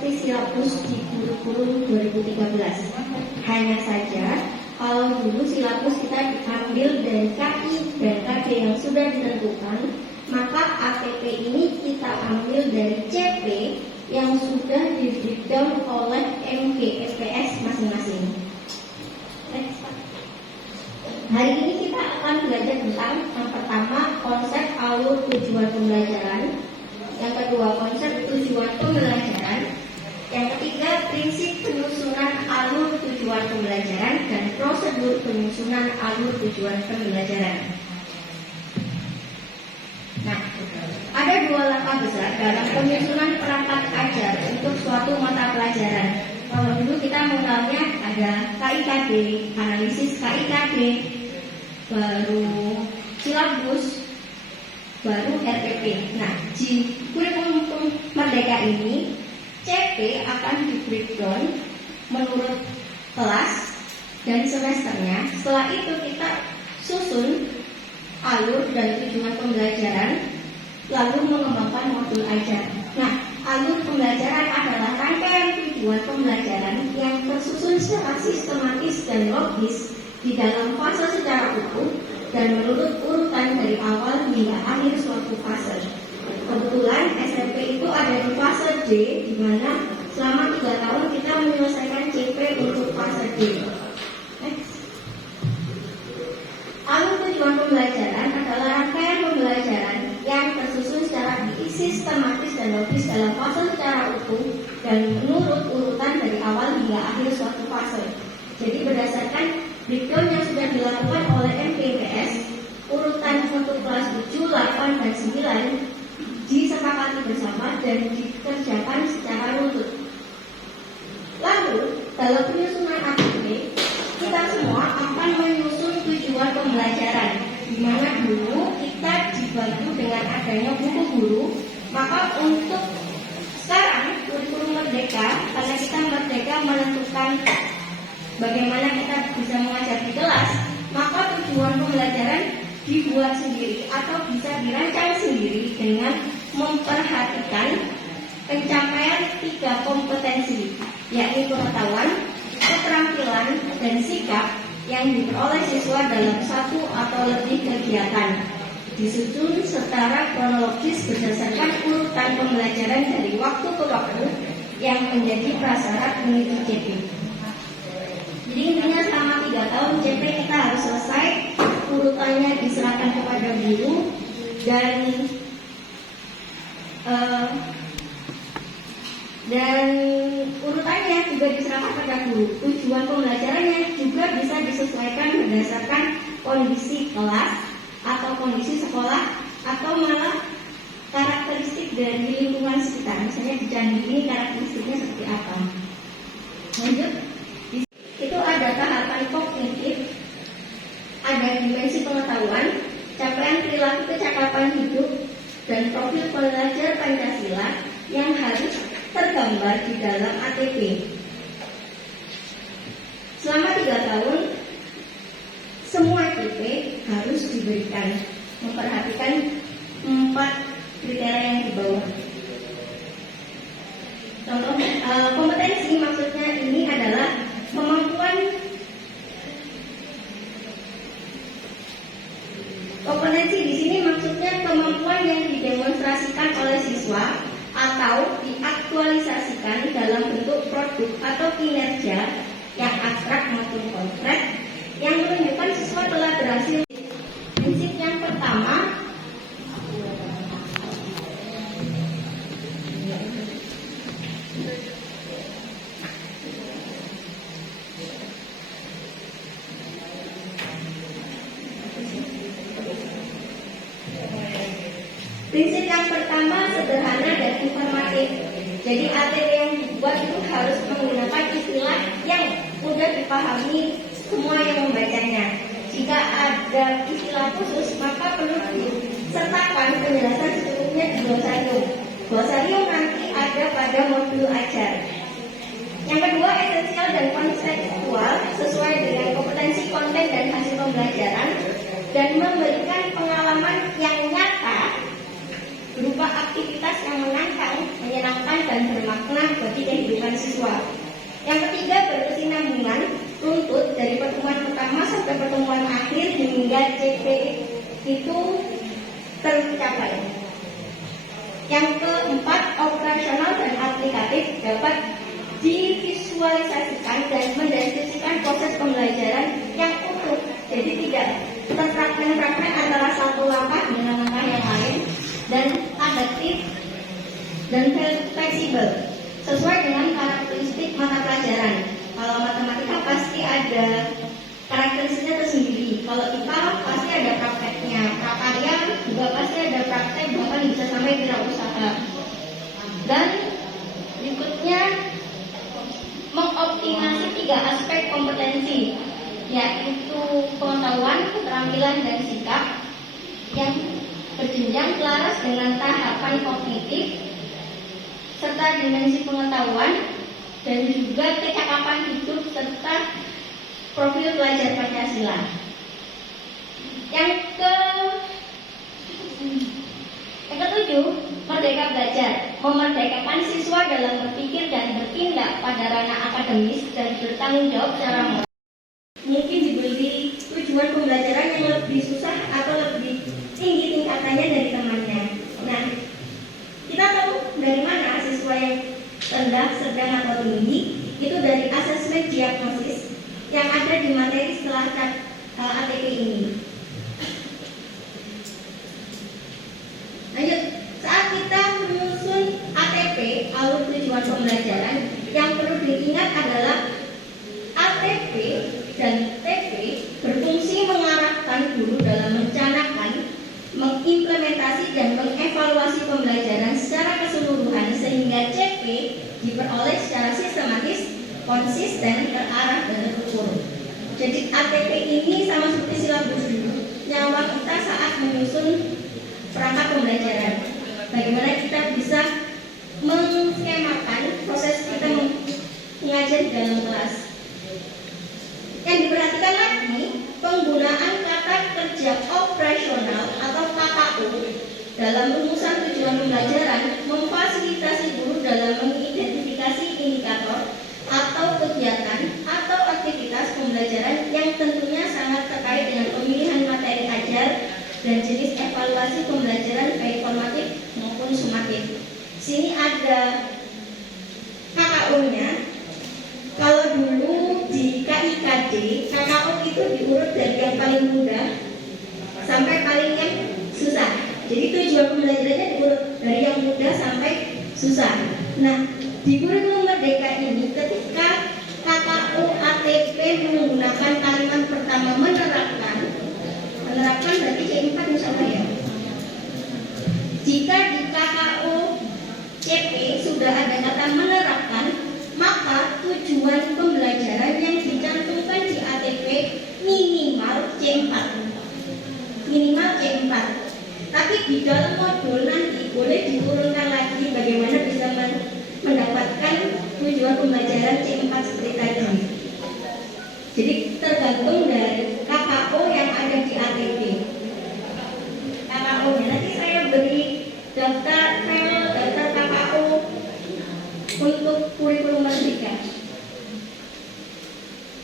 seperti silabus di kurikulum 2013. Hanya saja kalau dulu silabus kita diambil dari KI dan KD yang sudah ditentukan, maka ATP ini kita ambil dari CP yang sudah di breakdown oleh MGFPS masing-masing. Hari ini kita akan belajar tentang yang pertama konsep alur tujuan pembelajaran, yang kedua konsep tujuan pembelajaran, yang ketiga prinsip penyusunan alur tujuan pembelajaran dan prosedur penyusunan alur tujuan pembelajaran. Nah, ada dua langkah besar dalam penyusunan perangkat ajar untuk suatu mata pelajaran. Kalau dulu kita mengenalnya ada KIKD, analisis KIKD, baru silabus, baru RPP. Nah, di kurikulum Merdeka ini CP akan di breakdown menurut kelas dan semesternya. Setelah itu kita susun alur dan tujuan pembelajaran, lalu mengembangkan modul ajar. Nah, alur pembelajaran adalah rangkaian tujuan pembelajaran yang tersusun secara sistematis dan logis di dalam fase secara utuh dan menurut urutan dari awal hingga akhir suatu fase. Kebetulan SMP itu ada di fase D, di mana selama 3 tahun kita menyelesaikan CP untuk fase D. Next. Alur tujuan pembelajaran adalah rangkaian pembelajaran yang tersusun secara sistematis dan logis dalam fase secara utuh dan menurut urutan dari awal hingga akhir suatu fase. Jadi berdasarkan breakdown yang sudah dilakukan oleh MPPS, urutan untuk kelas 7, 8, dan 9 disepakati bersama dan dikerjakan secara runtut. Lalu, dalam penyusunan ATP, kita semua akan menyusun tujuan pembelajaran, di mana dulu kita dibantu dengan adanya buku guru. Maka untuk sekarang kurikulum Merdeka, karena kita merdeka menentukan bagaimana kita bisa mengajar di kelas, maka tujuan pembelajaran dibuat sendiri atau bisa dirancang sendiri dengan memperhatikan pencapaian 3 kompetensi, yakni pengetahuan, keterampilan, dan sikap yang diperoleh siswa dalam satu atau lebih kegiatan, disusun secara kronologis berdasarkan urutan pembelajaran dari waktu ke waktu yang menjadi prasyarat menuju CP. Jadi intinya selama 3 tahun CP kita harus selesai, urutannya diserahkan kepada guru dan urutannya juga diserahkan kepada guru. Tujuan pembelajarannya juga bisa disesuaikan berdasarkan kondisi kelas atau kondisi sekolah atau malah karakteristik dari lingkungan sekitar. Misalnya di Candi ini karakteristiknya seperti apa. Lanjut, itu ada tahapan kognitif, ada dimensi pengetahuan, capaian perilaku kecakapan hidup, dan profil pelajar Pancasila yang harus tergambar di dalam ATP. Selama 3 tahun, semua ATP harus diberikan, memperhatikan 4 kriteria yang di bawah. Contoh kompetensi maksudnya ini adalah kompetensi di sini maksudnya kemampuan yang didemonstrasikan oleh siswa atau diaktualisasikan dalam bentuk produk atau kinerja yang abstrak maupun konkret yang menunjukkan siswa telah berhasil. Prinsip yang pertama, sederhana dan informatif. Jadi ATP yang dibuat itu harus menggunakan istilah yang mudah dipahami semua yang membacanya. Jika ada istilah khusus, maka perlu disertakan penjelasan secukupnya di glosarium. Glosarium nanti ada pada modul ajar. Yang kedua, esensial dan konseptual sesuai dengan kompetensi konten dan hasil pembelajaran dan memberikan pengalaman yang nyata berupa aktivitas yang menantang, menyenangkan dan bermakna bagi kehidupan siswa. Yang ketiga, berkesinambungan runtut dari pertemuan pertama sampai pertemuan akhir hingga CP itu tercapai. Yang keempat, operasional dan aplikatif dapat divisualisasikan dan mendeskripsikan proses pembelajaran yang utuh. Jadi tidak terfragmen-fragmen antara satu langkah dengan langkah yang lain, dan adaptif dan fleksibel sesuai dengan karakteristik mata pelajaran. Kalau matematika pasti ada karakteristiknya tersendiri. Kalau IPA pasti ada prakteknya. Prakarya juga pasti ada praktek, bahkan bisa sampai wirausaha. Dan berikutnya, mengoptimasi 3 aspek kompetensi, yaitu pengetahuan, keterampilan, dan sikap yang berjenjang selaras dengan tahapan kognitif serta dimensi pengetahuan, dan juga kecakapan hidup serta profil pelajar Pancasila. Yang ketujuh, merdeka belajar, memerdekakan siswa dalam berpikir dan bertindak pada ranah akademis dan bertanggung jawab secara moral. Mungkin diberi tujuan pembelajaran yang lebih susah atau lebih tinggi tingkatannya dari temannya. Nah, kita tahu dari mana siswa yang rendah, sedang, atau tinggi, itu dari asesmen diagnosis yang ada di materi setelah ATP ini. Lanjut, saat kita menyusun ATP, alur tujuan pembelajaran, yang perlu diingat adalah ATP dan TP berfungsi mengarahkan guru dalam merencanakan, mengimplementasi, dan mengevaluasi pembelajaran secara keseluruhan sehingga CP diperoleh secara sistematis, konsisten, terarah, dan terukur. Jadi ATP ini sama seperti silabus dulu, nyawa kita saat menyusun perangkat pembelajaran. Bagaimana kita bisa mengskemakan proses kita mengajar di dalam kelas. Yang diperhatikan lagi, penggunaan kata kerja operasional atau KKO dalam rumusan tujuan pembelajaran memfasilitasi guru dalam mengidentifikasi indikator atau kegiatan atau aktivitas pembelajaran yang tentunya sangat terkait dengan pemilihan materi ajar dan jenis evaluasi pembelajaran baik formatif maupun sumatif. Sini ada KKO-nya. Kalau dulu di KIKD, KKO itu diurut dari yang paling mudah sampai paling yang susah. Jadi tujuan pembelajarannya diurut dari yang mudah sampai susah. Nah, di kurikulum Merdeka ini, ketika KKO ATP menggunakan kalimat pertama menerapkan berarti C4 insya Allah ya. Jika di KKO CP sudah ada kata menerapkan, maka tujuan pembelajaran yang dicantumkan di ATP minimal C4. Minimal C4. Tapi di dalam modul nanti boleh diturunkan lagi bagaimana bisa mendapatkan tujuan pembelajaran C4 seperti tadi. Jadi tergantung dari KKO yang ada di ATP. KKO-nya nanti saya beri daftar KKO untuk kurikulum Merdeka.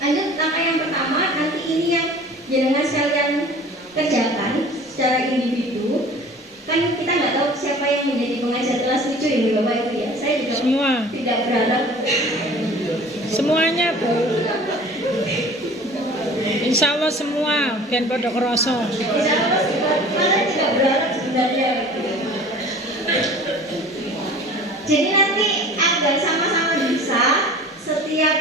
Lanjut, langkah yang pertama, nanti ini yang jenengan sekalian kerjakan secara individu. Kan kita nggak tahu siapa yang menjadi pengajar kelas 7 ini Bapak Ibu ya. Saya juga semua tidak berharap semuanya Bu. Insya Allah semua biar pada kerasa. Insya Allah kalian tidak berharap sebenarnya. Jadi nanti agar sama-sama bisa, setiap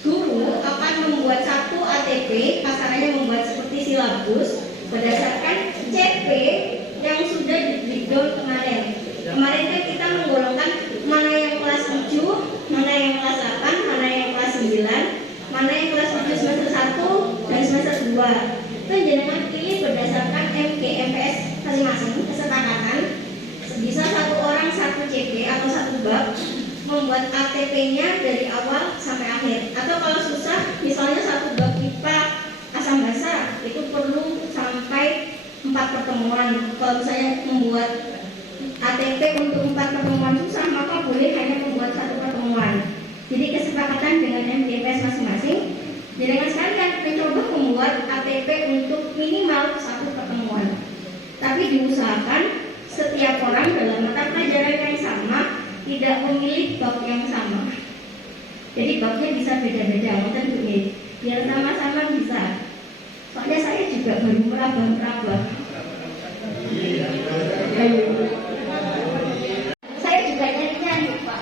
guru akan membuat satu ATP, kasarannya membuat seperti silabus berdasarkan CP yang sudah di breakdown kemarin. Kemarin kan kita menggolongkan mana yang kelas 7, mana yang kelas 8, mana yang kelas 9, mana yang kelas 7 semester 1 dan semester 2. Itu jenengan pilih berdasarkan MPS masing-masing, kesepakatan. Bisa satu orang satu CP atau satu bab, membuat ATP-nya dari awal sampai akhir. Atau kalau susah, misalnya satu bab IPA asam basa itu perlu sampai 4 pertemuan. Kalau misalnya membuat ATP untuk 4 pertemuan susah, maka boleh hanya membuat 1 pertemuan. Jadi babnya bisa beda-beda, wonten Bu nggih. Biar sama-sama bisa. Soalnya saya juga baru meraba-meraba. Saya juga nyanyi Pak.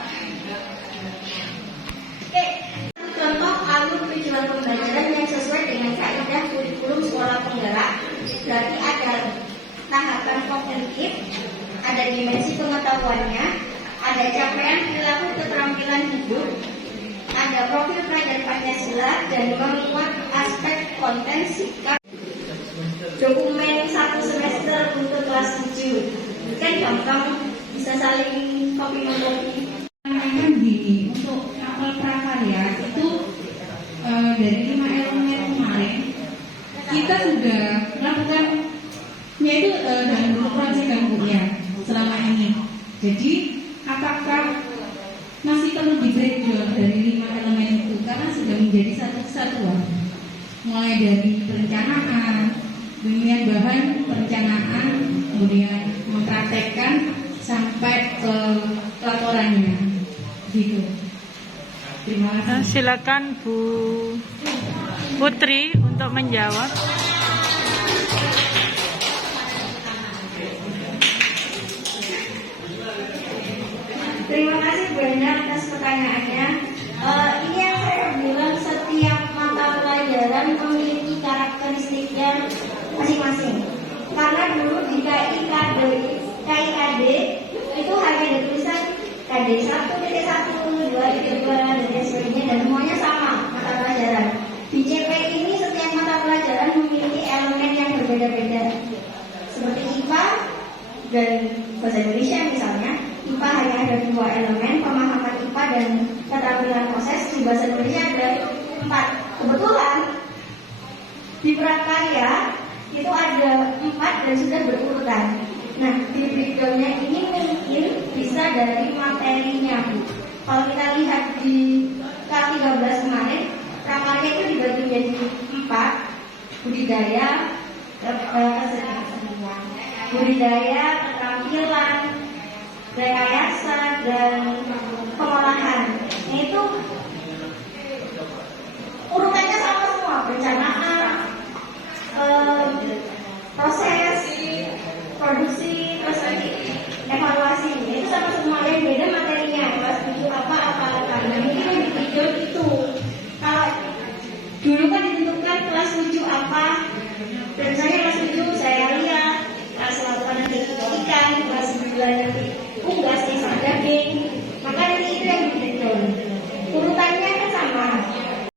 Oke, contoh alur tujuan pembelajaran yang sesuai dengan kaidah kurikulum sekolah penggerak. Berarti ada tahapan kognitif, ada dimensi pengetahuannya, ada capaian perilaku keterampilan hidup, ada profil pelajar Pancasila, dan memuat aspek konten sikap. Dokumen 1 semester untuk kelas 7 kan gampang, bisa saling copy mengopi. Kan gini, untuk apel prakarya itu dari 5 elemen kemarin kita sudah melakukan yaitu dalam bentuk proyek dan bukunya selama ini. Jadi apakah masih perlu di breakdown dari 5 elemen itu karena sudah menjadi satu kesatuan, mulai dari perencanaan, pemilihan bahan perencanaan, kemudian mempraktekkan sampai ke laporannya, gitu. Terima kasih. Silakan Bu Putri untuk menjawab. Terima kasih banyak atas pertanyaannya. Ini yang saya bilang, setiap mata pelajaran memiliki karakteristiknya masing-masing. Karena dulu di KIKD itu hanya ada tulisan KD 1.1, 2.2 dan sebagainya, dan semuanya sama mata pelajaran. Di CP ini setiap mata pelajaran memiliki elemen yang berbeda-beda. Seperti IPA dan bahasa Indonesia misalnya. IPA hanya ada 2 elemen, pemahaman IPA dan keterampilan proses. Di bahasa Indonesia ada 4. Kebetulan di prakarya itu ada 4 dan sudah berurutan. Nah, di breakdownnya ini mungkin bisa dari materinya, Bu. Kalau kita lihat di K13 kemarin, prakarya itu dibagi menjadi 4: budidaya, keterampilan, rekayasa, dan pengolahan. Nah, itu urutannya sama semua, perencanaan,